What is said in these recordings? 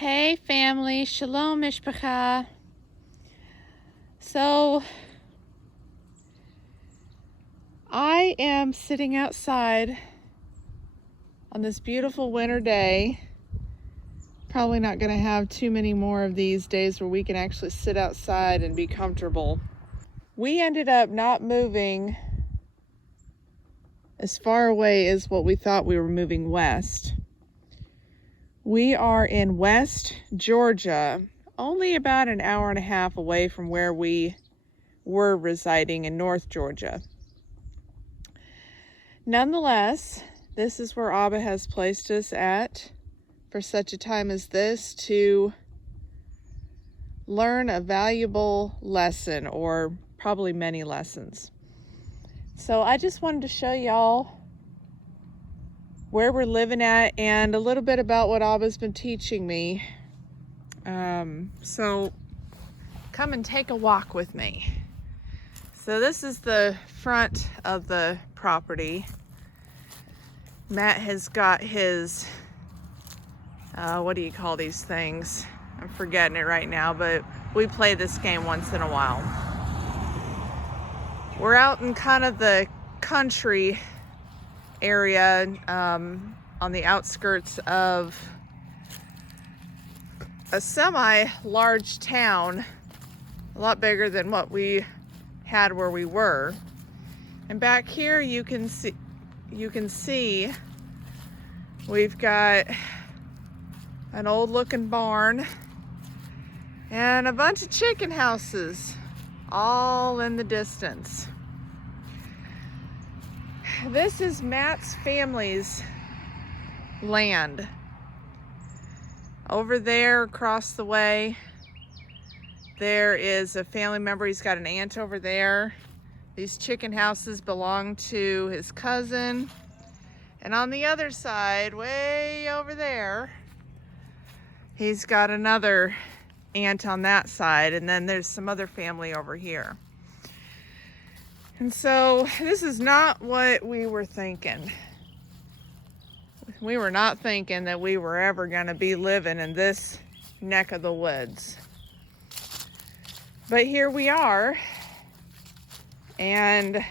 Hey family, shalom mishpacha. So I am sitting outside on this beautiful winter day. Probably not going to have too many more of these days where we can actually sit outside and be comfortable. We ended up not moving as far away as what we thought we were moving west. We are in West Georgia, only about an hour and a half away from where we were residing in North Georgia. Nonetheless, this is where Abba has placed us at for such a time as this to learn a valuable lesson, or probably many lessons. So I just wanted to show y'all where we're living at and a little bit about what Abba's been teaching me. So come and take a walk with me. So this is the front of the property. Matt has got his, what do you call these things? I'm forgetting it right now, but we play this game once in a while. We're out in kind of the country area, on the outskirts of a semi-large town, a lot bigger than what we had where we were. And back here you can see we've got an old looking barn and a bunch of chicken houses all in the distance. This is Matt's family's land. Over there across the way, there is a family member. He's got an aunt over there. These chicken houses belong to his cousin. And on the other side, way over there, he's got another aunt on that side. And then there's some other family over here. And so this is not what we were thinking. We were not thinking that we were ever going to be living in this neck of the woods. But here we are. And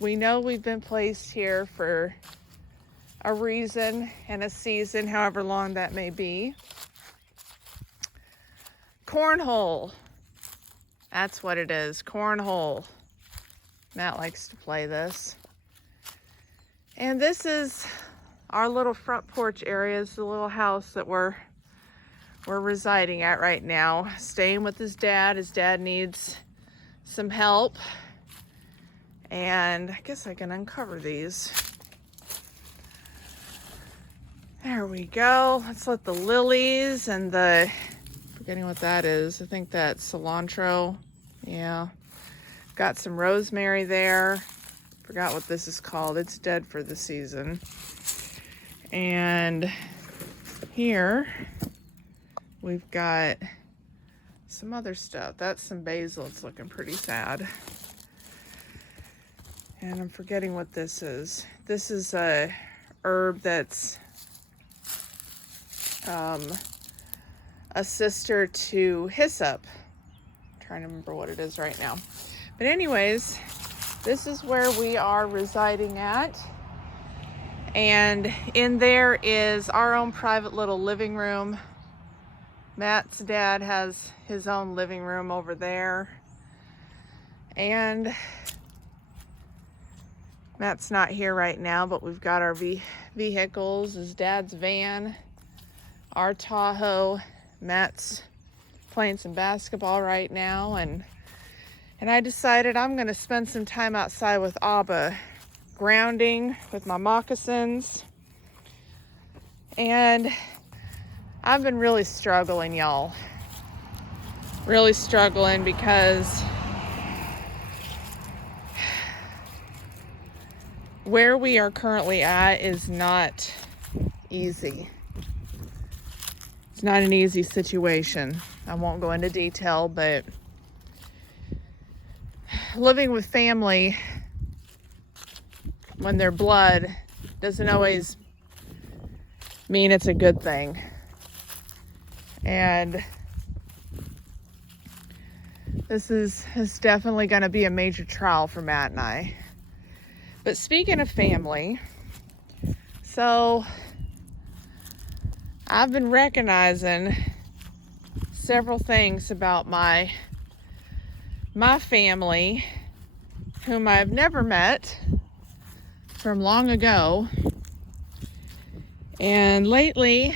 we know we've been placed here for a reason and a season, however long that may be. Cornhole. That's what it is, cornhole. Matt likes to play this. And this is our little front porch area. It's the little house that we're residing at right now, staying with his dad. His dad needs some help. And I guess I can uncover these. There we go. Let's let the lilies and forgetting what that is. I think that's cilantro. Yeah. Got some rosemary there. Forgot what this is called. It's dead for the season. And here we've got some other stuff. That's some basil. It's looking pretty sad. And I'm forgetting what this is. This is a herb that's a sister to hyssop. I'm trying to remember what it is right now. But anyways, this is where we are residing at. And in there is our own private little living room. Matt's dad has his own living room over there. And Matt's not here right now, but we've got our vehicles, his dad's van, our Tahoe. Matt's playing some basketball right now, and I decided I'm gonna spend some time outside with Abba, grounding with my moccasins. And I've been really struggling, y'all. Really struggling because where we are currently at is not easy. It's not an easy situation. I won't go into detail, but living with family when they're blood doesn't always mean it's a good thing. And this is definitely going to be a major trial for Matt and I. But speaking of family, so I've been recognizing several things about my family, whom I've never met from long ago. And lately,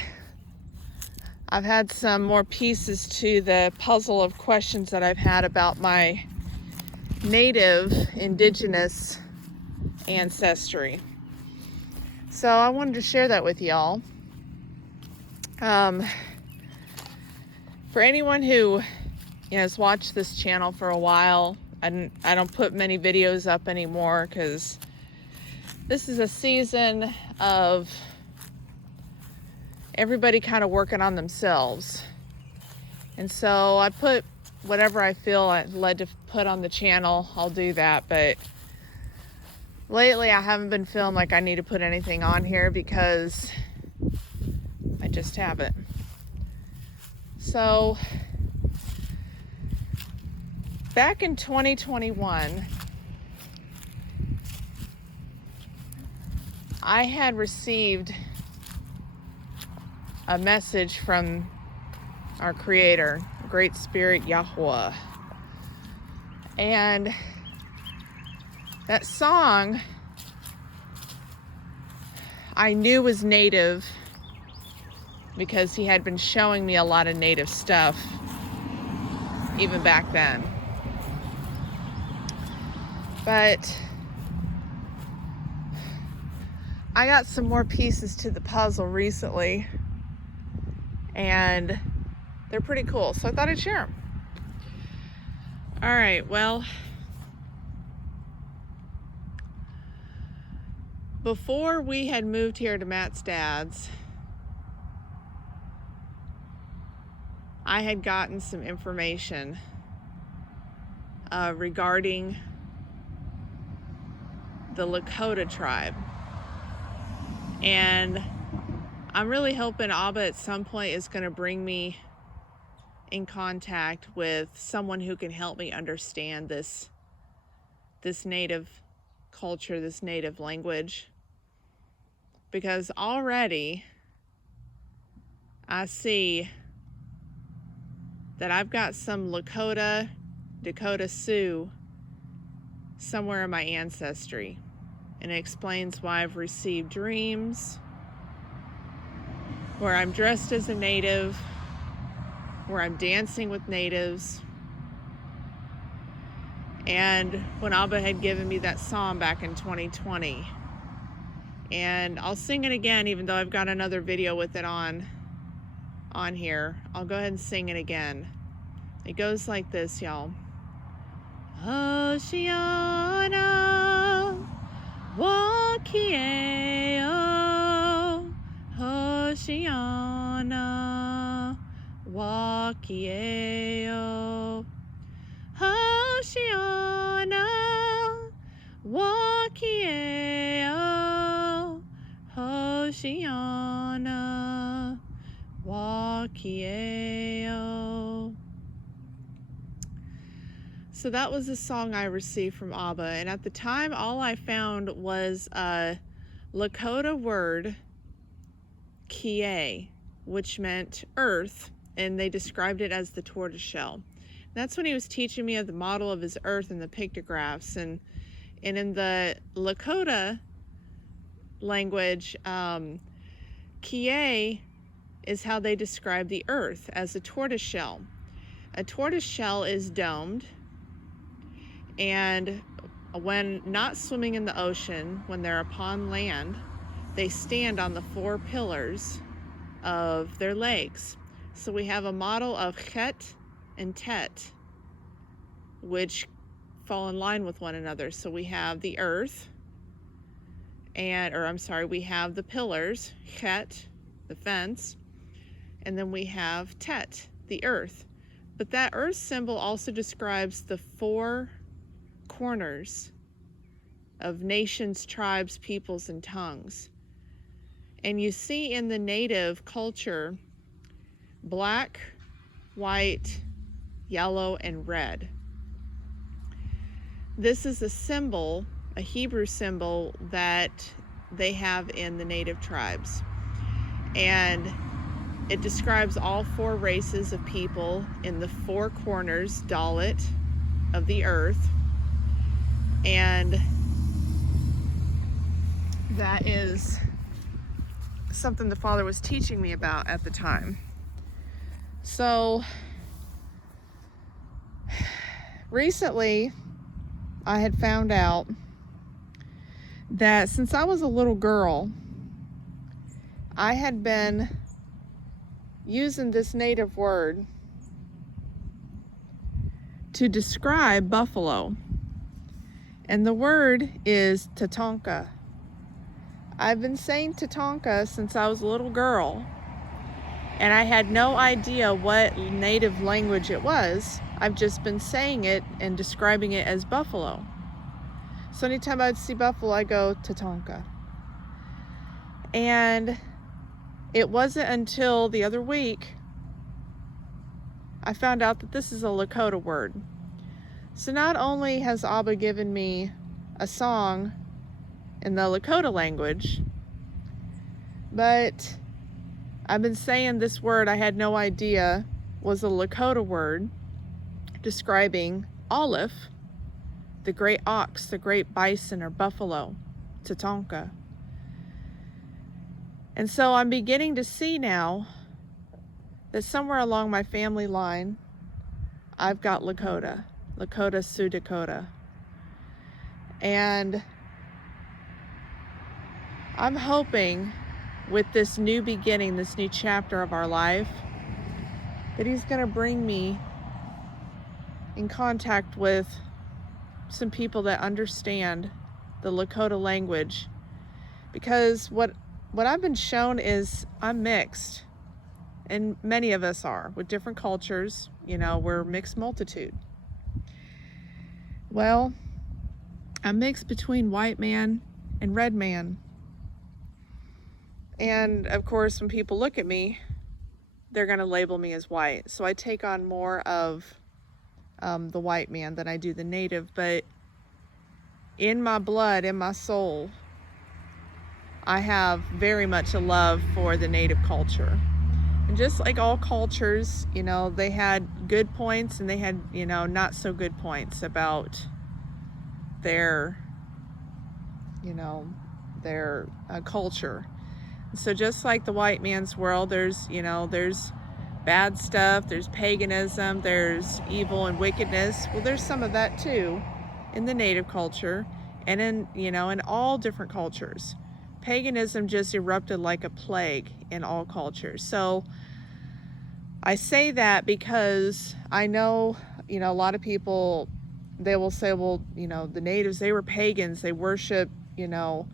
I've had some more pieces to the puzzle of questions that I've had about my native indigenous ancestry. So I wanted to share that with y'all. For anyone who has watched this channel for a while, I don't put many videos up anymore because this is a season of everybody kind of working on themselves. And so I put whatever I feel led to put on the channel, I'll do that. But lately I haven't been feeling like I need to put anything on here because I just haven't. So back in 2021, I had received a message from our Creator, Great Spirit Yahweh. And that song I knew was native because he had been showing me a lot of native stuff even back then. But I got some more pieces to the puzzle recently, and they're pretty cool, so I thought I'd share them. All right, well, before we had moved here to Matt's dad's, I had gotten some information regarding the Lakota tribe. And I'm really hoping Abba at some point is going to bring me in contact with someone who can help me understand this native culture, this native language. Because already I see that I've got some Lakota, Dakota Sioux somewhere in my ancestry. And it explains why I've received dreams where I'm dressed as a native, where I'm dancing with natives. And when Abba had given me that song back in 2020. And I'll sing it again, even though I've got another video with it on here. I'll go ahead and sing it again. It goes like this, y'all. Oceana, Wakieo, Oceana, Wakieo, Oceana, Wakieo, Oceana, Wakieo. So that was the song I received from Abba, and at the time all I found was a Lakota word, kie, which meant earth, and they described it as the tortoiseshell. That's when he was teaching me of the model of his earth and the pictographs, and in the Lakota language, kie is how they describe the earth, as a tortoiseshell. A tortoiseshell is domed, and when not swimming in the ocean, when they're upon land, they stand on the 4 pillars of their legs. So we have a model of Chet and Tet, which fall in line with one another. So we have the earth, we have the pillars, Chet, the fence, and then we have Tet, the earth. But that earth symbol also describes the 4 corners of nations, tribes, peoples, and tongues. And you see in the native culture black, white, yellow, and red. This is a symbol, a Hebrew symbol that they have in the native tribes. And it describes all four races of people in the four corners, Dalit, of the earth. And that is something the Father was teaching me about at the time. So recently I had found out that since I was a little girl, I had been using this native word to describe buffalo. And the word is Tatonka. I've been saying Tatonka since I was a little girl, and I had no idea what native language it was. I've just been saying it and describing it as buffalo. So anytime I'd see buffalo, I go Tatonka. And it wasn't until the other week I found out that this is a Lakota word. So not only has Abba given me a song in the Lakota language, but I've been saying this word I had no idea was a Lakota word describing Aleph, the great ox, the great bison or buffalo, Tatonka. And so I'm beginning to see now that somewhere along my family line, I've got Lakota, Sioux Dakota. And I'm hoping with this new beginning, this new chapter of our life, that He's going to bring me in contact with some people that understand the Lakota language. Because what I've been shown is I'm mixed, and many of us are, with different cultures. You know, we're a mixed multitude. Well, I'm mixed between white man and red man. And of course, when people look at me, they're going to label me as white. So I take on more of the white man than I do the native. But in my blood, in my soul, I have very much a love for the native culture. And just like all cultures, you know, they had good points and they had, you know, not so good points about their, you know, their culture. So just like the white man's world, there's, you know, there's bad stuff, there's paganism, there's evil and wickedness. Well, there's some of that too in the native culture and in, you know, in all different cultures. Paganism just erupted like a plague in all cultures. So I say that because I know, you know, a lot of people, they will say, well, you know, the natives, they were pagans. They worship, you know,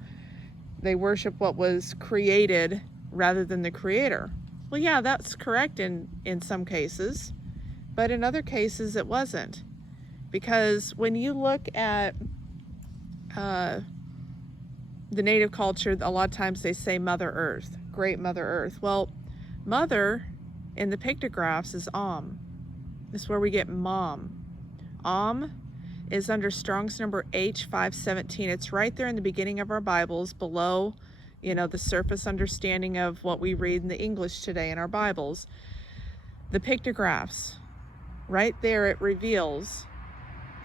they worship what was created rather than the creator. Well, yeah, that's correct in some cases, but in other cases it wasn't. Because when you look at the native culture, a lot of times they say Mother Earth, Great Mother Earth. Well, Mother in the pictographs is Am. This is where we get Mom. Am is under Strong's number H517. It's right there in the beginning of our Bibles, below, you know, the surface understanding of what we read in the English today in our Bibles. The pictographs, right there, it reveals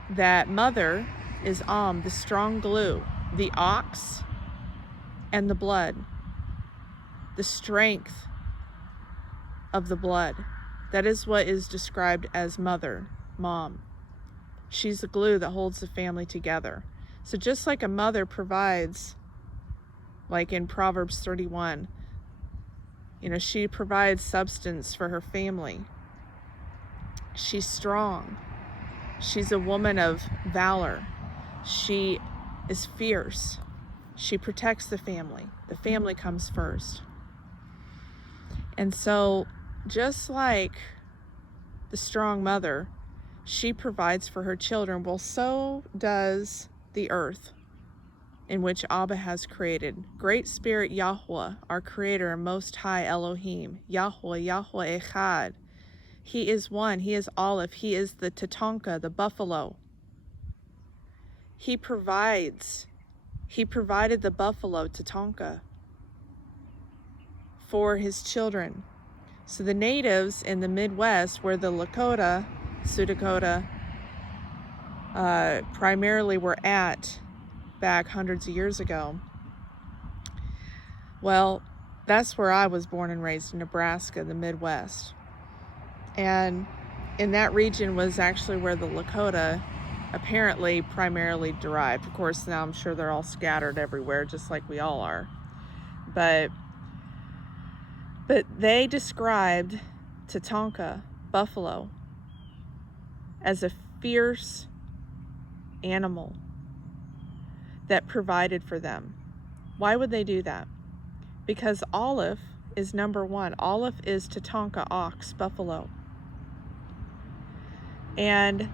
that Mother is Am, the strong glue, the ox, and the blood, the strength of the blood. That is what is described as Mother, Mom. She's the glue that holds the family together. So just like a mother provides, like in Proverbs 31, you know, she provides substance for her family. She's strong. She's a woman of valor. She is fierce. She protects the family. The family comes first. And so just like the strong mother, she provides for her children. Well, so does the earth. in which Abba has created. Great Spirit Yahweh, our Creator and Most High Elohim. Yahweh, Yahweh Echad. He is one. He is Aleph. He is the Tatonka, the buffalo. He provides. He provided the buffalo, Tatonka, for his children. So the natives in the Midwest, where the Lakota, Sioux Dakota, primarily were at back hundreds of years ago, well, that's where I was born and raised, in Nebraska, the Midwest. And in that region was actually where the Lakota apparently primarily derived. Of course, now I'm sure they're all scattered everywhere, just like we all are. But they described Tatonka, buffalo, as a fierce animal that provided for them. Why would they do that? Because Aleph is number one. Aleph is Tatonka, ox, buffalo. And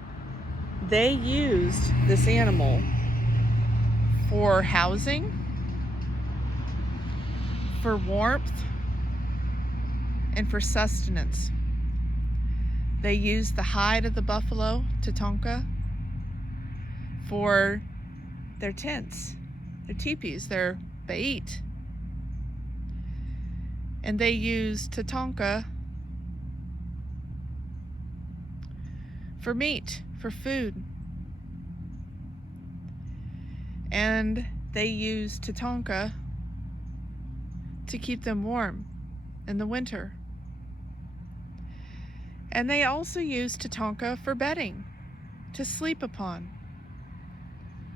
they used this animal for housing, for warmth, and for sustenance. They used the hide of the buffalo, Tatonka, for their tents, their teepees, their bait. And they used Tatonka for meat, for food. And they used Tatonka to keep them warm in the winter. And they also used Tatonka for bedding, to sleep upon.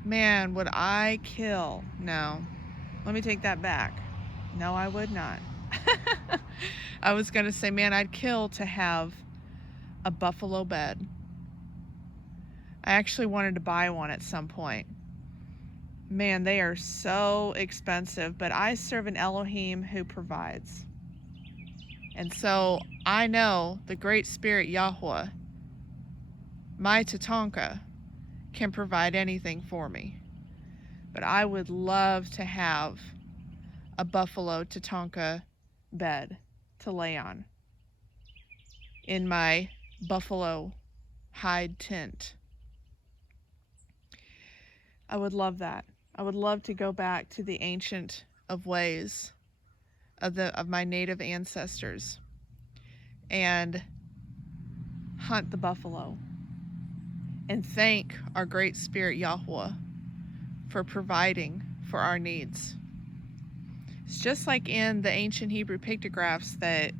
Man, would I kill? No. Let me take that back. No, I would not. I was going to say, man, I'd kill to have a buffalo bed. I actually wanted to buy one at some point. Man, they are so expensive, but I serve an Elohim who provides. And so I know the Great Spirit Yahweh, my Tatonka, can provide anything for me. But I would love to have a buffalo Tatonka bed to lay on in my buffalo hide tent. I would love that. I would love to go back to the ancient of ways of my native ancestors and hunt the buffalo and thank our Great Spirit Yahweh for providing for our needs. It's just like in the ancient Hebrew pictographs that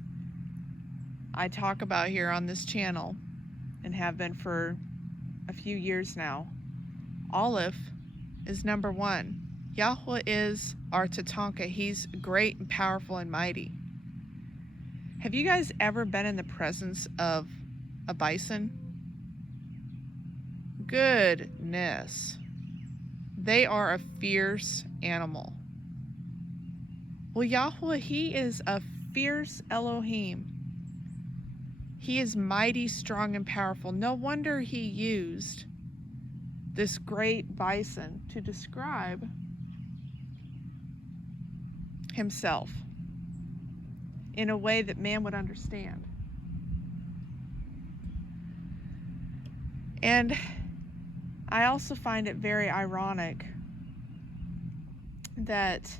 I talk about here on this channel and have been for a few years now. Aleph is number one. Yahweh is our Tatonka. He's great and powerful and mighty. Have you guys ever been in the presence of a bison? Goodness. They are a fierce animal. Well, Yahweh, he is a fierce Elohim. He is mighty, strong, and powerful. No wonder he used this great bison to describe himself in a way that man would understand. And I also find it very ironic that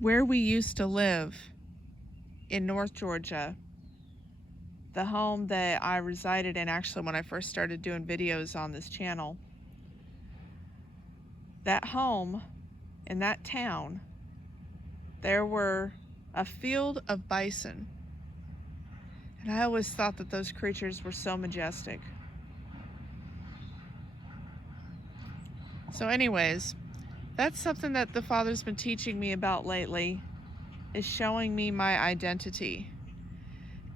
where we used to live in North Georgia, the home that I resided in actually when I first started doing videos on this channel, that home in that town, there were a field of bison. And I always thought that those creatures were so majestic. So anyways, that's something that the Father's been teaching me about lately, is showing me my identity.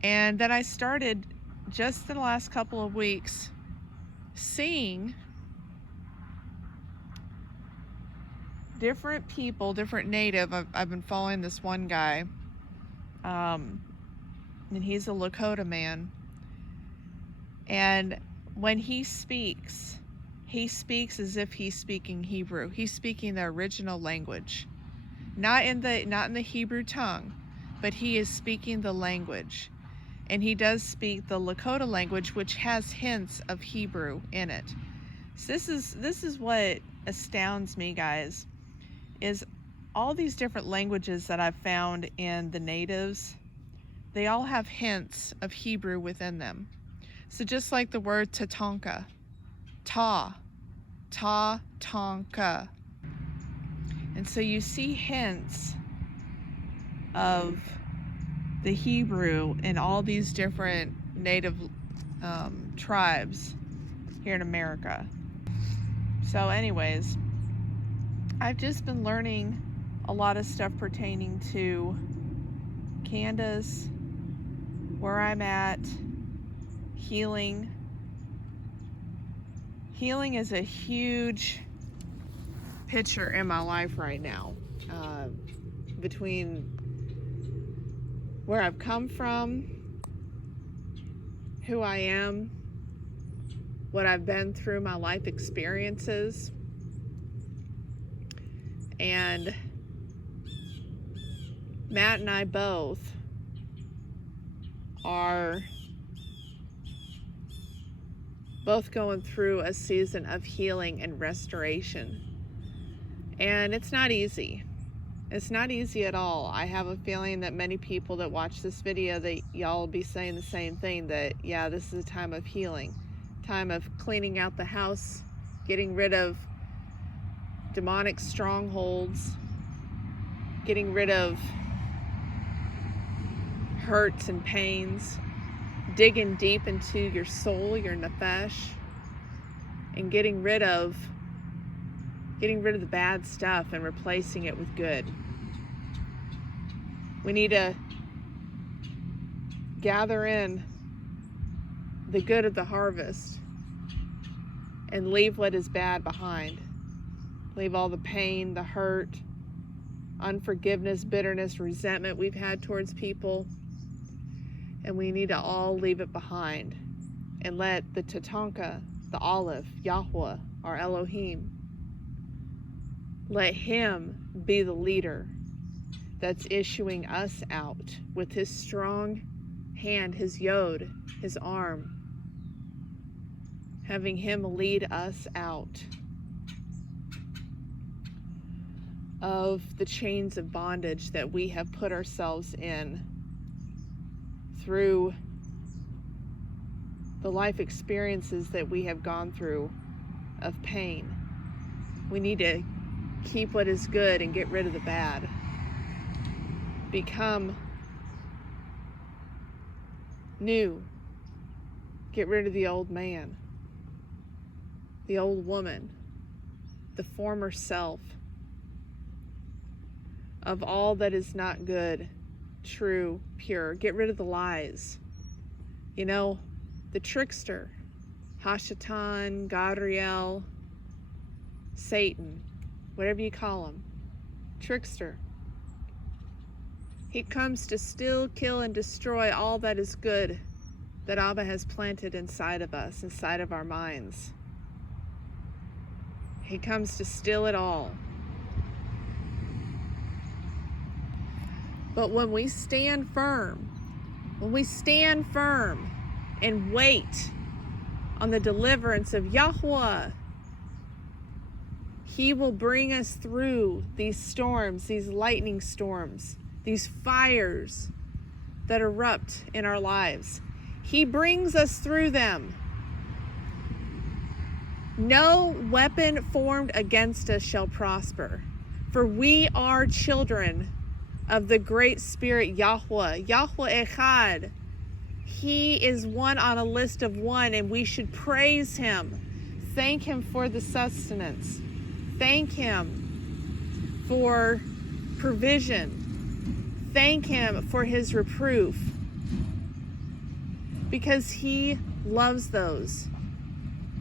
And then I started just in the last couple of weeks seeing different people, different native. I've been following this one guy, and he's a Lakota man. And when he speaks, he speaks as if he's speaking Hebrew. He's speaking the original language. Not in the Hebrew tongue, but he is speaking the language. And he does speak the Lakota language, which has hints of Hebrew in it. So this is what astounds me, guys, is all these different languages that I've found in the natives, they all have hints of Hebrew within them. So just like the word Tatonka, Tatonka. And so you see hints of the Hebrew in all these different native tribes here in America. So anyways, I've just been learning a lot of stuff pertaining to Candace, where I'm at, healing. Healing is a huge picture in my life right now, between where I've come from, who I am, what I've been through, my life experiences, and Matt and I both are going through a season of healing and restoration. And it's not easy. It's not easy at all. I have a feeling that many people that watch this video, that y'all will be saying the same thing, that yeah, this is a time of healing, time of cleaning out the house, getting rid of demonic strongholds, getting rid of hurts and pains, digging deep into your soul, your nefesh, and getting rid of the bad stuff and replacing it with good. We need to gather in the good of the harvest and leave what is bad behind. Leave all the pain, the hurt, unforgiveness, bitterness, resentment we've had towards people. And we need to all leave it behind and let the Tatonka, the Aleph, Yahweh, our Elohim, let him be the leader that's issuing us out with his strong hand, his yod, his arm, having him lead us out of the chains of bondage that we have put ourselves in through the life experiences that we have gone through of pain. We need to keep what is good and get rid of the bad. Become new. Get rid of the old man, the old woman, the former self, of all that is not good, true, pure. Get rid of the lies. You know, the trickster, Hashatan, Gadriel, Satan, whatever you call him, trickster. He comes to steal, kill, and destroy all that is good that Abba has planted inside of us, inside of our minds. He comes to steal it all. But when we stand firm and wait on the deliverance of Yahweh, he will bring us through these storms, these lightning storms, these fires that erupt in our lives. He brings us through them. No weapon formed against us shall prosper, for we are children of the great spirit Yahweh, Yahweh Echad. He is one on a list of one, and we should praise him. Thank him for the sustenance. Thank him for provision. Thank him for his reproof. Because he loves those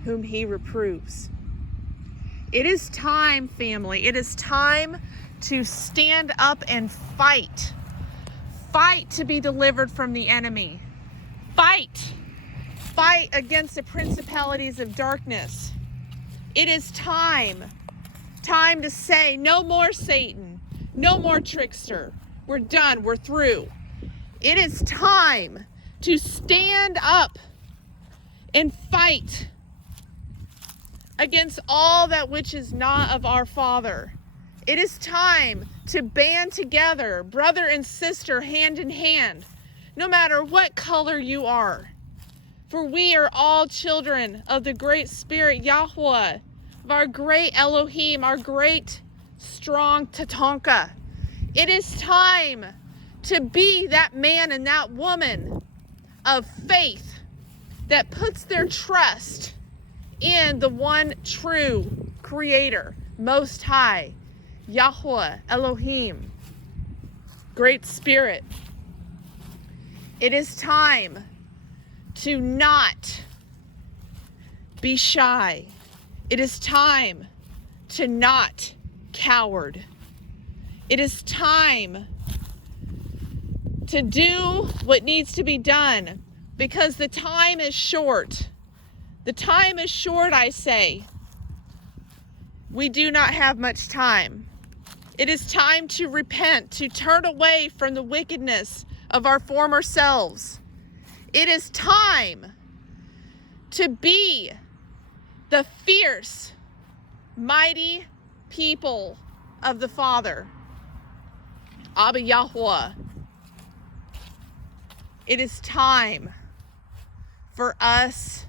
whom he reproves. It is time, family. It is time to stand up and fight. Fight to be delivered from the enemy. Fight. Fight against the principalities of darkness. It is time to say, no more Satan, no more trickster. We're done, we're through. It is time to stand up and fight against all that which is not of our Father. It is time to band together, brother and sister, hand in hand, no matter what color you are. For we are all children of the great Spirit Yahweh, of our great Elohim, our great strong Tatonka. It is time to be that man and that woman of faith that puts their trust in the one true Creator, Most High, Yahweh, Elohim, Great Spirit. It is time to not be shy. It is time to not coward. It is time to do what needs to be done, because the time is short. The time is short, I say. We do not have much time. It is time to repent, to turn away from the wickedness of our former selves. It is time to be the fierce, mighty people of the Father, Abba Yahweh. It is time for us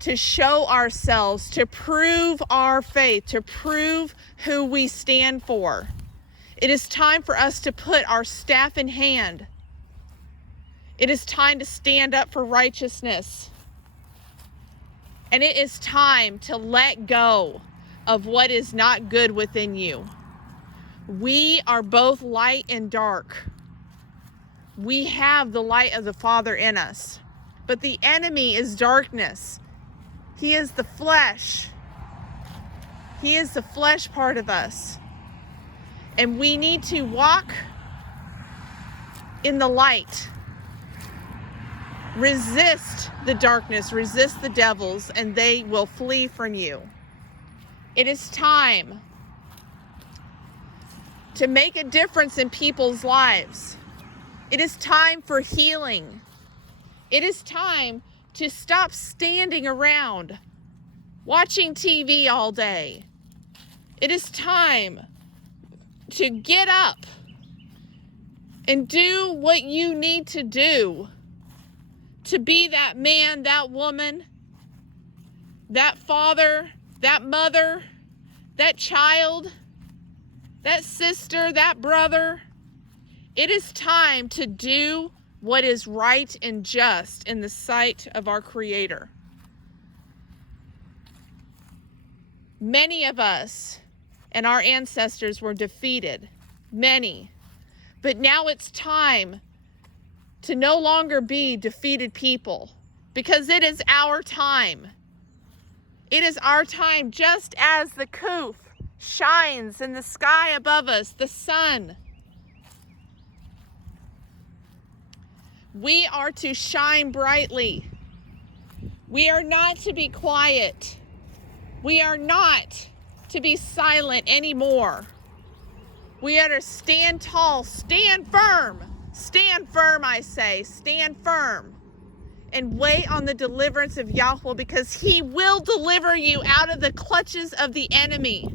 to show ourselves, to prove our faith, to prove who we stand for. It is time for us to put our staff in hand. It is time to stand up for righteousness. And it is time to let go of what is not good within you. We are both light and dark. We have the light of the Father in us. But the enemy is darkness. He is the flesh. He is the flesh part of us. And we need to walk in the light. Resist the darkness, resist the devils, and they will flee from you. It is time to make a difference in people's lives. It is time for healing. It is time to stop standing around watching TV all day. It is time to get up and do what you need to do to be that man, that woman, that father, that mother, that child, that sister, that brother. It is time to do what is right and just in the sight of our Creator. Many of us and our ancestors were defeated, many. But now it's time to no longer be defeated people, because it is our time. It is our time, just as the Kuf shines in the sky above us, the sun. We are to shine brightly. We are not to be quiet. We are not to be silent anymore. We are to stand tall, stand firm. Stand firm, I say. Stand firm. And wait on the deliverance of Yahweh, because He will deliver you out of the clutches of the enemy.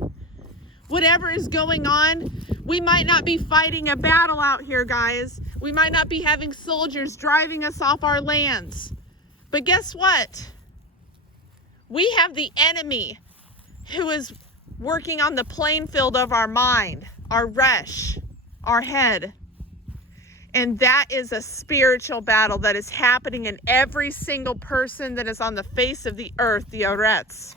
Whatever is going on, we might not be fighting a battle out here, guys. We might not be having soldiers driving us off our lands. But guess what? We have the enemy who is working on the playing field of our mind, our resh, our head. And that is a spiritual battle that is happening in every single person that is on the face of the earth, the Arets.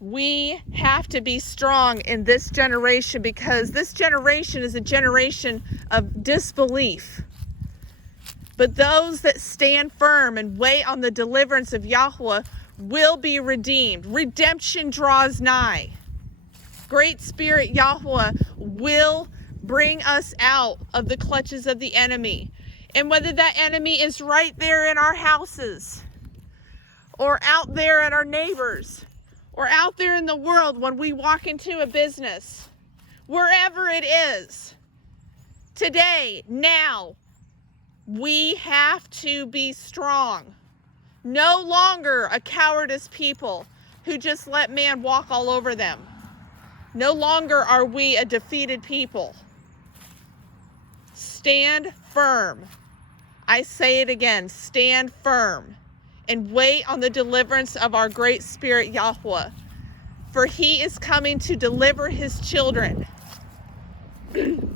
We have to be strong in this generation, because this generation is a generation of disbelief. But those that stand firm and wait on the deliverance of Yahweh will be redeemed. Redemption draws nigh. Great Spirit Yahweh will bring us out of the clutches of the enemy. And whether that enemy is right there in our houses, or out there at our neighbors, or out there in the world when we walk into a business, wherever it is, today, now, we have to be strong. No longer a cowardice people who just let man walk all over them. No longer are we a defeated people. Stand firm. I say it again, stand firm and wait on the deliverance of our great spirit Yahweh, for he is coming to deliver his children.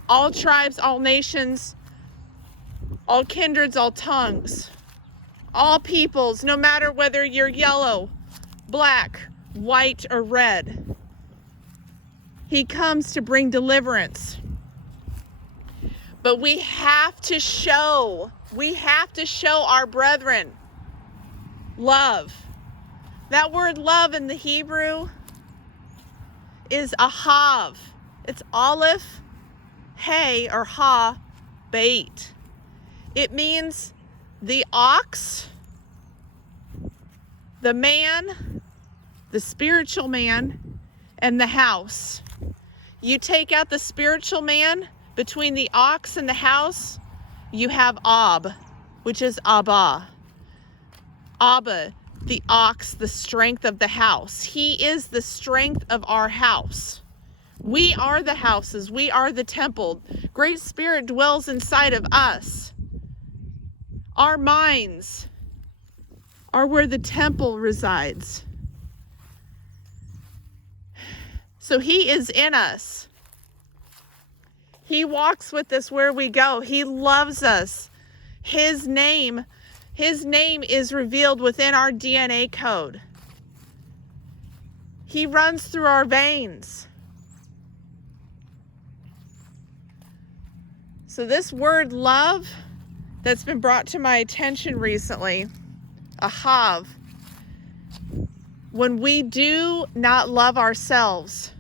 All tribes, all nations, all kindreds, all tongues, all peoples, no matter whether you're yellow, black, white, or red. He comes to bring deliverance. But we have to show our brethren love. That word love in the Hebrew is ahav. It's aleph, hey, or ha, bait. It means the ox, the man, the spiritual man, and the house. You take out the spiritual man, between the ox and the house, you have Ab, which is Abba. Abba, the ox, the strength of the house. He is the strength of our house. We are the houses. We are the temple. Great Spirit dwells inside of us. Our minds are where the temple resides. So he is in us. He walks with us where we go. He loves us. His name is revealed within our DNA code. He runs through our veins. So this word love that's been brought to my attention recently, ahav, when we do not love ourselves,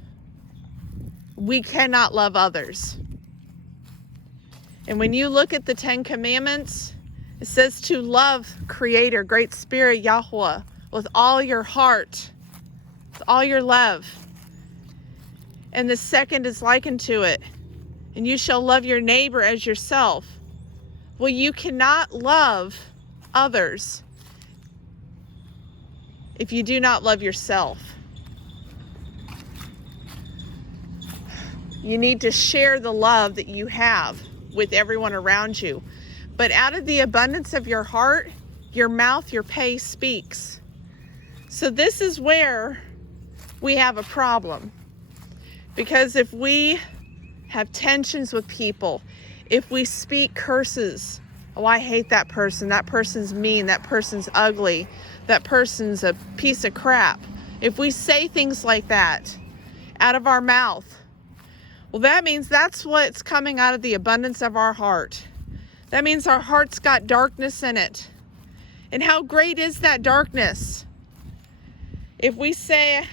we cannot love others. And when you look at the 10 Commandments, it says to love Creator, Great Spirit, Yahweh, with all your heart, with all your love. And the second is likened to it. And you shall love your neighbor as yourself. Well, you cannot love others if you do not love yourself. You need to share the love that you have with everyone around you. But out of the abundance of your heart, your mouth, your pay speaks. So this is where we have a problem. Because if we have tensions with people, if we speak curses, oh, I hate that person's mean, that person's ugly, that person's a piece of crap. If we say things like that out of our mouth, well, that means that's what's coming out of the abundance of our heart. That means our heart's got darkness in it. And how great is that darkness? If we say,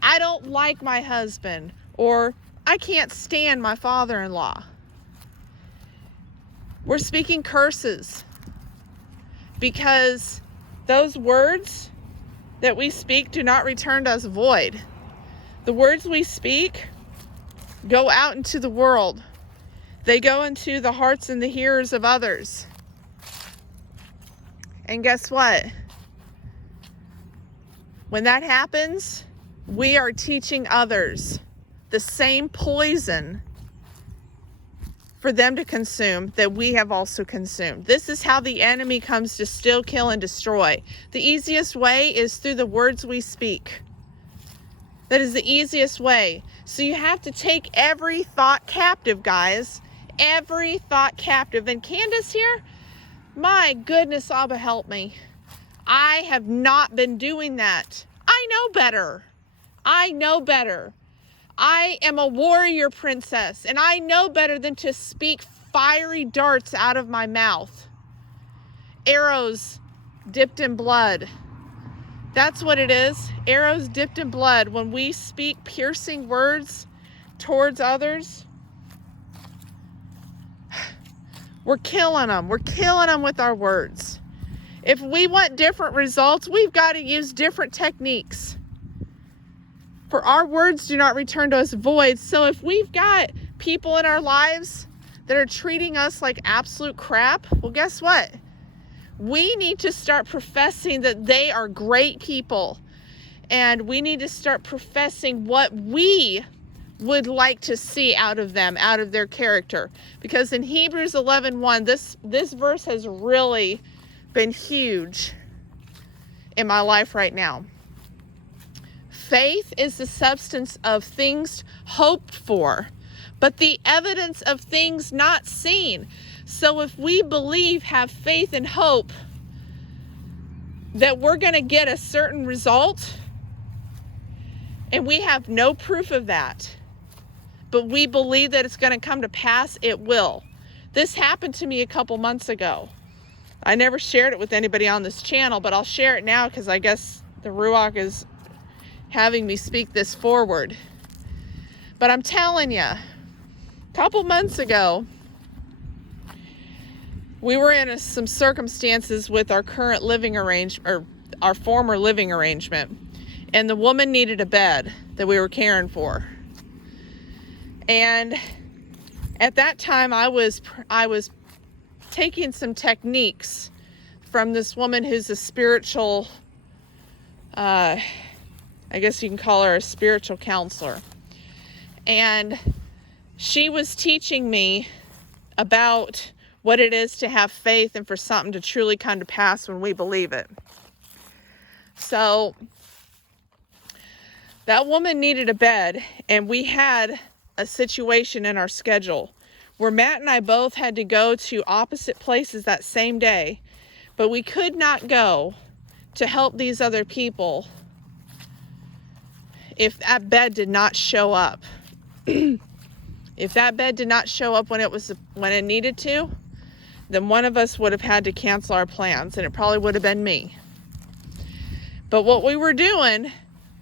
I don't like my husband, or I can't stand my father-in-law, we're speaking curses, because those words that we speak do not return to us void. The words we speak go out into the world. They go into the hearts and the hearers of others. And guess what? When that happens, we are teaching others the same poison for them to consume that we have also consumed. This is how the enemy comes to steal, kill, and destroy. The easiest way is through the words we speak. That is the easiest way. So you have to take every thought captive, guys. Every thought captive. And Candace here, my goodness, Abba help me. I have not been doing that. I know better. I know better. I am a warrior princess, and I know better than to speak fiery darts out of my mouth. Arrows dipped in blood. That's what it is. Arrows dipped in blood. When we speak piercing words towards others, we're killing them. We're killing them with our words. If we want different results, we've got to use different techniques. For our words do not return to us void. So if we've got people in our lives that are treating us like absolute crap, well, guess what? We need to start professing that they are great people. And we need to start professing what we would like to see out of them, out of their character. Because in Hebrews 11:1, this verse has really been huge in my life right now. Faith is the substance of things hoped for, but the evidence of things not seen. So if we believe, have faith and hope that we're going to get a certain result, and we have no proof of that, but we believe that it's going to come to pass, it will. This happened to me a couple months ago. I never shared it with anybody on this channel, but I'll share it now because I guess the Ruach is having me speak this forward. But I'm telling you, a couple months ago, we were in some circumstances with our current living arrangement, or our former living arrangement, and the woman needed a bed that we were caring for. And at that time, I was taking some techniques from this woman who's a spiritual, I guess you can call her a spiritual counselor. And she was teaching me about what it is to have faith and for something to truly come to pass when we believe it. So that woman needed a bed, and we had a situation in our schedule where Matt and I both had to go to opposite places that same day, but we could not go to help these other people if that bed did not show up. If that bed did not show up when it needed to, then one of us would have had to cancel our plans, and it probably would have been me. But what we were doing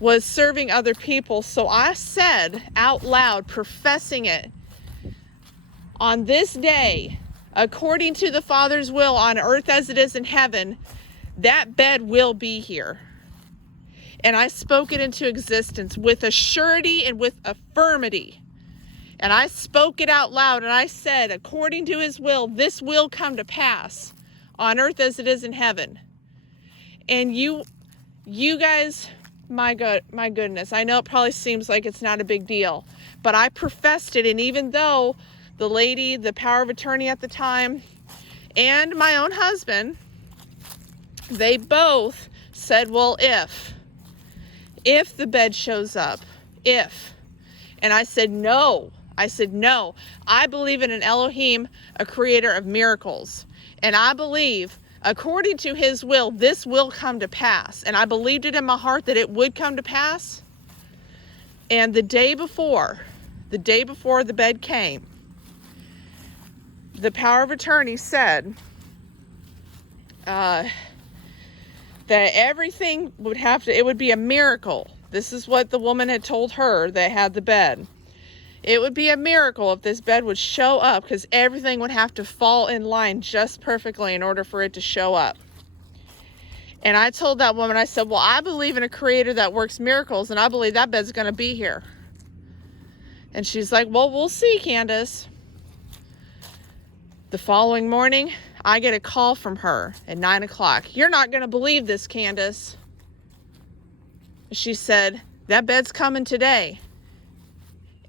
was serving other people. So I said out loud, professing it, on this day, according to the Father's will on earth as it is in heaven, that bed will be here. And I spoke it into existence with a surety and with affirmity. And I spoke it out loud, and I said, according to his will, this will come to pass on earth as it is in heaven. And you guys, my goodness, I know it probably seems like it's not a big deal, but I professed it. And even though the lady, the power of attorney at the time, and my own husband, they both said, well, if the bed shows up, if. And I said, no. I believe in an Elohim, a creator of miracles. And I believe, according to his will, this will come to pass. And I believed it in my heart that it would come to pass. And the day before the bed came, the power of attorney said that everything it would be a miracle. This is what the woman had told her that had the bed. It would be a miracle if this bed would show up, because everything would have to fall in line just perfectly in order for it to show up. And I told that woman, I said, well, I believe in a creator that works miracles, and I believe that bed's going to be here. And she's like, well, we'll see, Candace. The following morning, I get a call from her at 9 o'clock. You're not going to believe this, Candace. She said, that bed's coming today.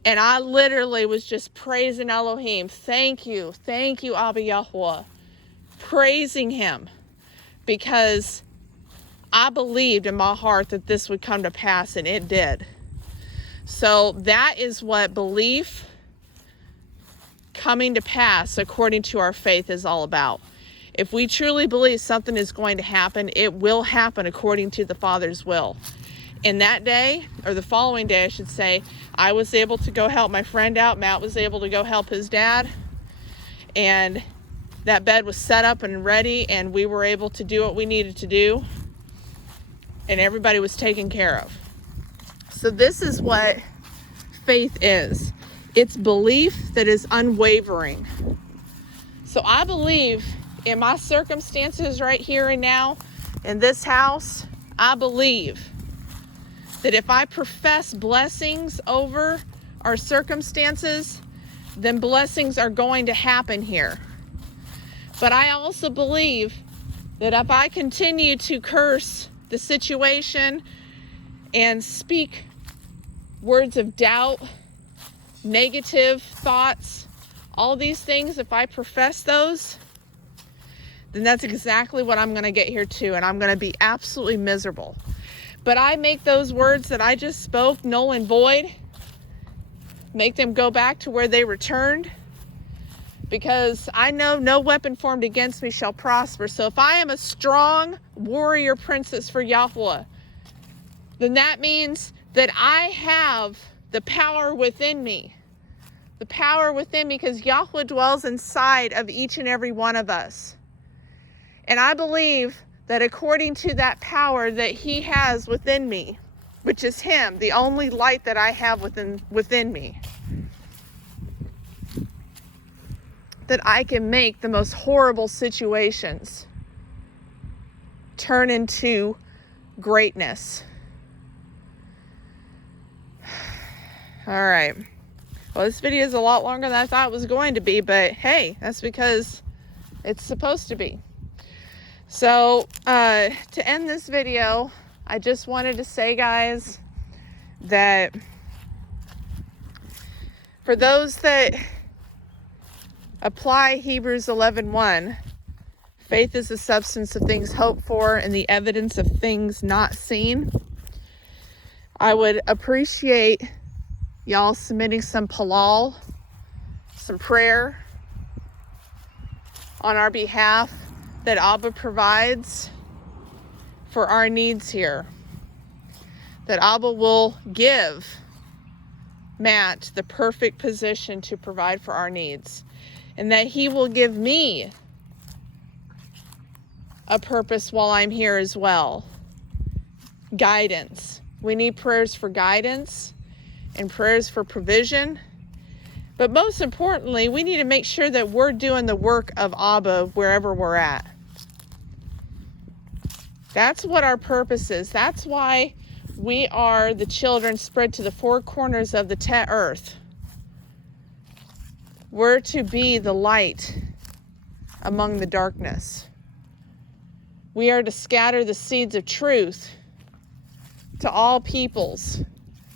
And I literally was just praising Elohim. Thank you, Abba Yahuwah. Praising him, because I believed in my heart that this would come to pass, and it did. So that is what belief coming to pass according to our faith is all about. If we truly believe something is going to happen, it will happen according to the Father's will. And that day, or the following day, I should say, I was able to go help my friend out. Matt was able to go help his dad. And that bed was set up and ready, and we were able to do what we needed to do. And everybody was taken care of. So this is what faith is. It's belief that is unwavering. So I believe in my circumstances right here and now, in this house, I believe that if I profess blessings over our circumstances, then blessings are going to happen here. But I also believe that if I continue to curse the situation and speak words of doubt, negative thoughts, all these things, if I profess those, then that's exactly what I'm going to get here too, and I'm going to be absolutely miserable. But I make those words that I just spoke null and void, make them go back to where they returned, because I know no weapon formed against me shall prosper. So if I am a strong warrior princess for Yahweh, then that means that I have the power within me. The power within me, because Yahweh dwells inside of each and every one of us. And I believe that according to that power that he has within me, which is him, the only light that I have within me, that I can make the most horrible situations turn into greatness. All right. Well, this video is a lot longer than I thought it was going to be, but hey, that's because it's supposed to be. So, to end this video, I just wanted to say, guys, that for those that apply Hebrews 11:1, faith is the substance of things hoped for and the evidence of things not seen, I would appreciate y'all submitting some palal, some prayer on our behalf, that Abba provides for our needs here. That Abba will give Matt the perfect position to provide for our needs. And that he will give me a purpose while I'm here as well. Guidance. We need prayers for guidance and prayers for provision. But most importantly, we need to make sure that we're doing the work of Abba wherever we're at. That's what our purpose is. That's why we are the children spread to the four corners of the earth. We're to be the light among the darkness. We are to scatter the seeds of truth to all peoples,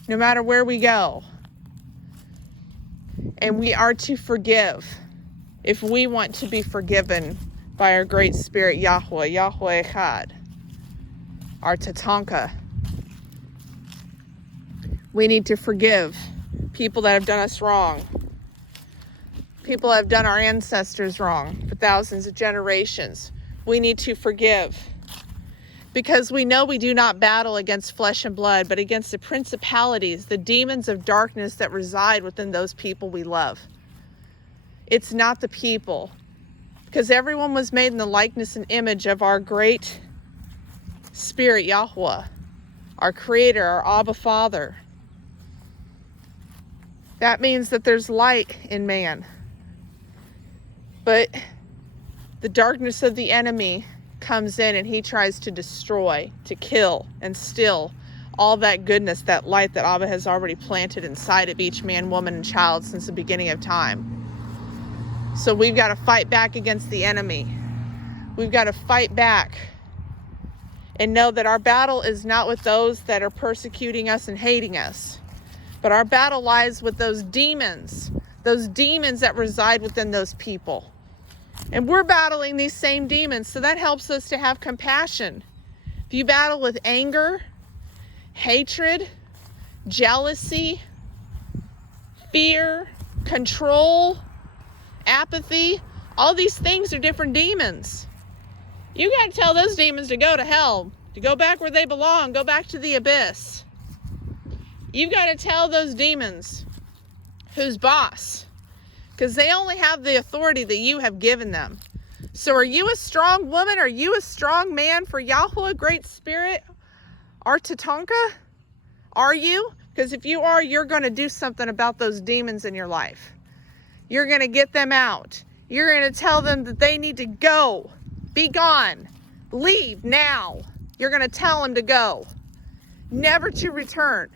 no matter where we go. And we are to forgive if we want to be forgiven by our great spirit, Yahweh, Yahweh Echad, our Tatonka. We need to forgive people that have done us wrong. People that have done our ancestors wrong for thousands of generations. We need to forgive. Because we know we do not battle against flesh and blood, but against the principalities, the demons of darkness that reside within those people we love. It's not the people. Because everyone was made in the likeness and image of our great spirit, Yahweh, our creator, our Abba Father. That means that there's light in man. But the darkness of the enemy comes in and he tries to destroy, to kill, and steal all that goodness, that light that Abba has already planted inside of each man, woman, and child since the beginning of time. So we've got to fight back against the enemy. We've got to fight back and know that our battle is not with those that are persecuting us and hating us, but our battle lies with those demons that reside within those people. And we're battling these same demons, so that helps us to have compassion. If you battle with anger, hatred, jealousy, fear, control, apathy, all these things are different demons. You got to tell those demons to go to hell, to go back where they belong, go back to the abyss. You've got to tell those demons who's boss, because they only have the authority that you have given them. So are you a strong woman? Are you a strong man for Yahweh, Great Spirit, our Tatonka? Are you? Because if you are, you're going to do something about those demons in your life. You're going to get them out. You're going to tell them that they need to go. Be gone. Leave now. You're going to tell them to go. Never to return.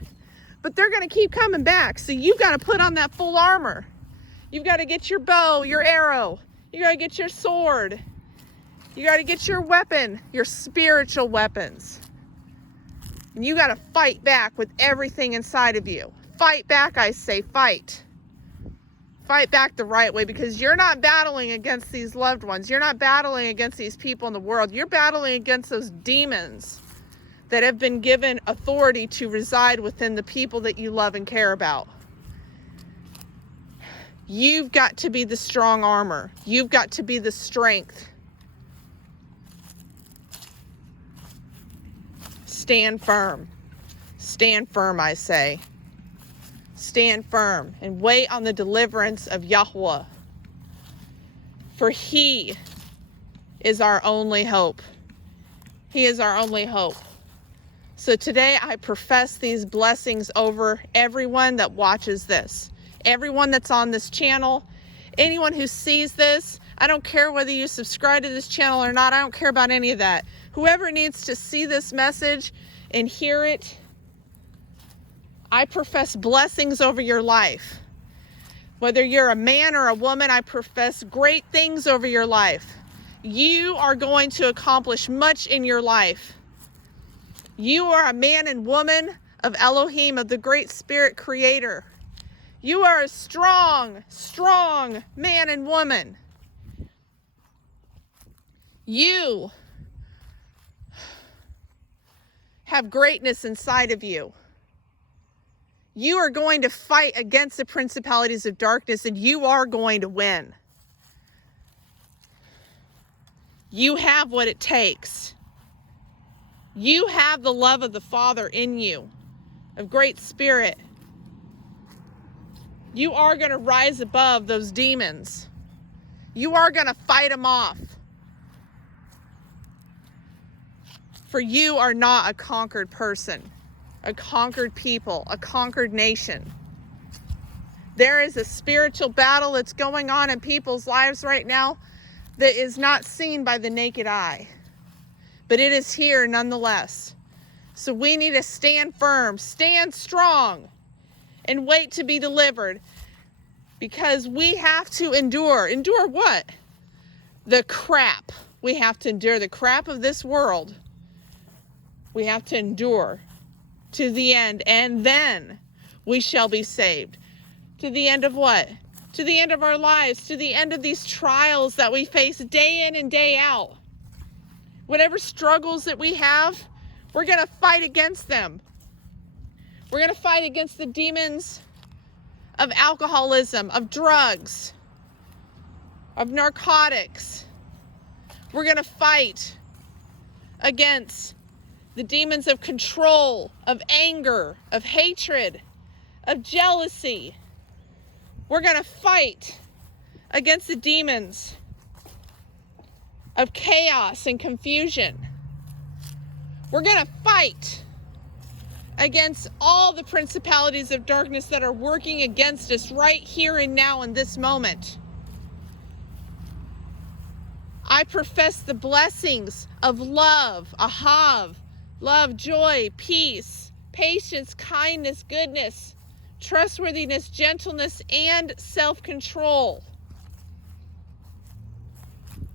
But they're going to keep coming back. So you've got to put on that full armor. You've got to get your bow, your arrow. You got to get your sword. You got to get your weapon, your spiritual weapons. And you got to fight back with everything inside of you. Fight back, I say, fight. Fight back the right way, because you're not battling against these loved ones. You're not battling against these people in the world. You're battling against those demons that have been given authority to reside within the people that you love and care about. You've got to be the strong armor. You've got to be the strength. Stand firm. Stand firm, I say. Stand firm and wait on the deliverance of Yahweh. For He is our only hope. He is our only hope. So today I profess these blessings over everyone that watches this. Everyone that's on this channel. Anyone who sees this. I don't care whether you subscribe to this channel or not. I don't care about any of that. Whoever needs to see this message and hear it, I profess blessings over your life. Whether you're a man or a woman, I profess great things over your life. You are going to accomplish much in your life. You are a man and woman of Elohim, of the Great Spirit Creator. You are a strong, strong man and woman. You have greatness inside of you. You are going to fight against the principalities of darkness, and you are going to win. You have what it takes. You have the love of the Father in you, of Great Spirit. You are going to rise above those demons. You are going to fight them off. For you are not a conquered person, a conquered people, a conquered nation. There is a spiritual battle that's going on in people's lives right now that is not seen by the naked eye. But it is here nonetheless. So we need to stand firm, stand strong, and wait to be delivered. Because we have to endure. Endure what? The crap. We have to endure the crap of this world. We have to endure to the end, and then we shall be saved. To the end of what? To the end of our lives, to the end of these trials that we face day in and day out. Whatever struggles that we have, we're going to fight against them. We're going to fight against the demons of alcoholism, of drugs, of narcotics. We're going to fight against the demons of control, of anger, of hatred, of jealousy. We're going to fight against the demons of chaos and confusion. We're going to fight against all the principalities of darkness that are working against us right here and now in this moment. I profess the blessings of love, ahav, love, joy, peace, patience, kindness, goodness, trustworthiness, gentleness, and self-control.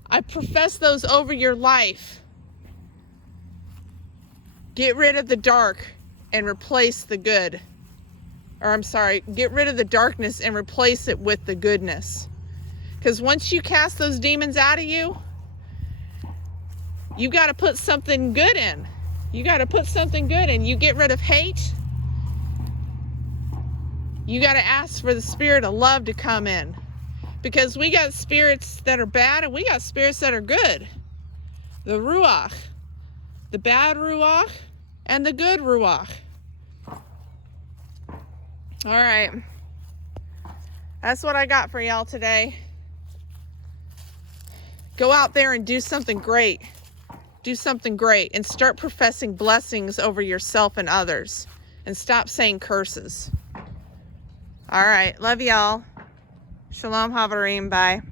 I profess those over your life. Get rid of the dark and replace the good. Get rid of the darkness and replace it with the goodness. Because once you cast those demons out of you, you got to put something good in. You got to put something good in. You get rid of hate. You got to ask for the spirit of love to come in. Because we got spirits that are bad and we got spirits that are good. The Ruach. The bad Ruach and the good Ruach. All right. That's what I got for y'all today. Go out there and do something great. Do something great and start professing blessings over yourself and others. And stop saying curses. All right. Love y'all. Shalom Havarim. Bye.